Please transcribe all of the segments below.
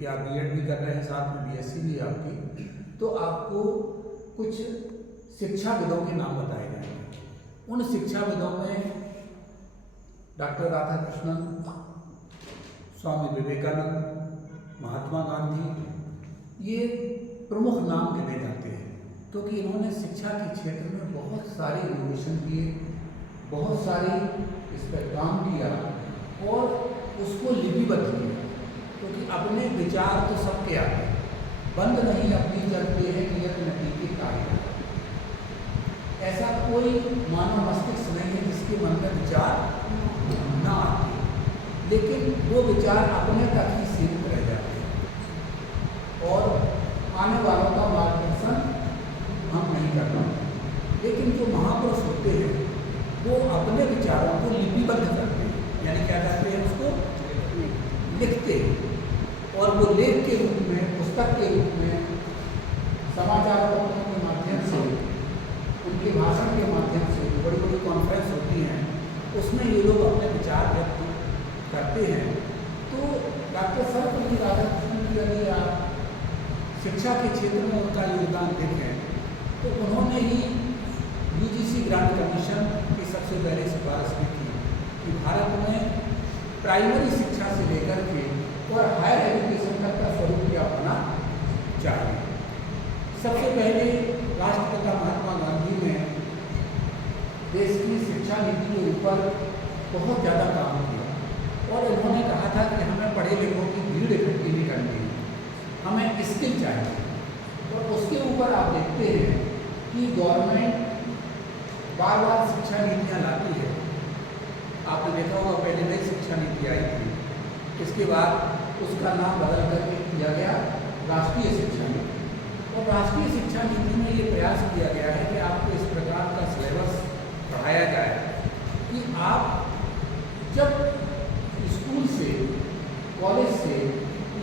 या बीएड भी कर रहे हैं, साथ में बीएससी भी है आपकी, तो आपको कुछ शिक्षाविदों के नाम बताए जाएंगे। उन शिक्षाविदों में डॉक्टर राधाकृष्णन, स्वामी विवेकानंद, महात्मा गांधी, ये प्रमुख नाम गिने जाते हैं, क्योंकि इन्होंने शिक्षा के क्षेत्र में बहुत सारे इनोवेशन किए, बहुत सारे इस पर काम किया और उसको लिपिबद्ध किया। क्योंकि अपने विचार तो सबके आते हैं, बंद नहीं अपनी चलते हैं नियत नदी के कार्य। ऐसा कोई मानव मस्तिष्क नहीं है जिसके मन में विचार ना आते, लेकिन वो विचार अपने तक ही सीमित रह जाते हैं और आने वालों का मार्गदर्शन हम नहीं कर पाते। लेकिन जो महापुरुष होते हैं वो अपने विचारों को लिपिबद्ध करते हैं, यानी क्या करते हैं, उसको लिखते हैं और वो लेख के रूप में, पुस्तक के रूप में, समाचार पत्रों के माध्यम से, उनके भाषण के माध्यम से, बड़ी बड़ी कॉन्फ्रेंस होती हैं, उसमें ये लोग अपने विचार व्यक्त करते हैं। तो डॉक्टर सर्वपल्ली राधाकृष्णन की यदि आप शिक्षा के क्षेत्र में उनका योगदान देखें तो उन्होंने ही यूजीसी ग्रांट कमीशन की सबसे पहले सिफारिश की थी कि भारत में प्राइमरी शिक्षा से लेकर के और हायर एजुकेशन तक का स्वरूप क्या होना चाहिए। सबसे पहले राष्ट्रपिता महात्मा गांधी ने देश की शिक्षा नीति के ऊपर बहुत ज़्यादा काम किया और इन्होंने कहा था कि हमें पढ़े लिखों की भीड़ इकट्ठी नहीं करनी है, हमें स्किल चाहिए। और उसके ऊपर आप देखते हैं कि गवर्नमेंट बार बार शिक्षा नीतियाँ लाती है। आपने देखा होगा पहले नई शिक्षा नीति आई थी, इसके बाद उसका नाम बदल करके किया गया राष्ट्रीय शिक्षा नीति। और राष्ट्रीय शिक्षा नीति में ये प्रयास किया गया है कि आपको इस प्रकार का सिलेबस पढ़ाया जाए कि आप जब स्कूल से, कॉलेज से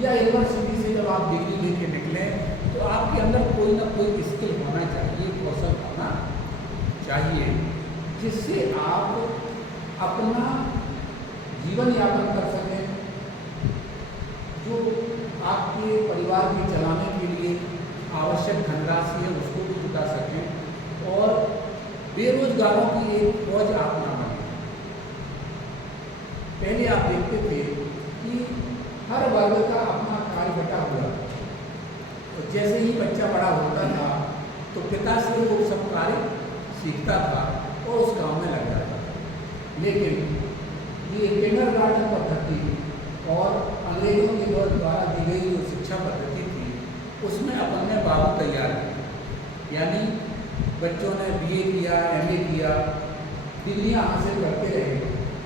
या यूनिवर्सिटी से जब आप डिग्री लेके निकलें तो आपके अंदर कोई ना कोई स्किल होना चाहिए, कौशल होना चाहिए, जिससे आप अपना जीवन यापन कर सकें, जो आपके परिवार के चलाने के लिए आवश्यक धनराशि है उसको भी जुटा सकें और बेरोजगारों की एक फौज आप ना बने। पहले आप देखते थे कि हर वर्ग का अपना कार्य बटा हुआ, तो जैसे ही बच्चा बड़ा होता था तो पिता से वो सब कार्य सीखता था और उस गांव में लग जाता था। लेकिन ये किंडरगार्टन पद्धति और अंग्रेजों के द्वारा दी गई जो शिक्षा पद्धति थी उसमें अपन ने बाबू तैयार किया, यानी बच्चों ने बीए किया, एमए किया, डिग्रियां हासिल करते रहे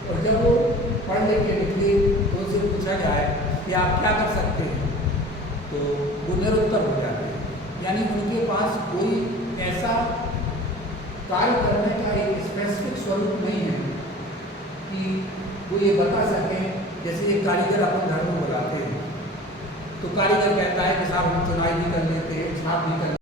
और जब वो पढ़ लिख के निकले तो उनसे पूछा जाए कि आप क्या कर सकते हैं तो वो निरुत्तर हो जाते हैं, यानी उनके पास कोई ऐसा कार्य करने का एक स्पेसिफिक स्वरूप नहीं है कि वो ये बता सकें। जैसे एक कारीगर अपन घर में बुलाते हैं तो कारीगर कहता है कि साहब हम चुनाई भी कर लेते हैं, छाप भी कर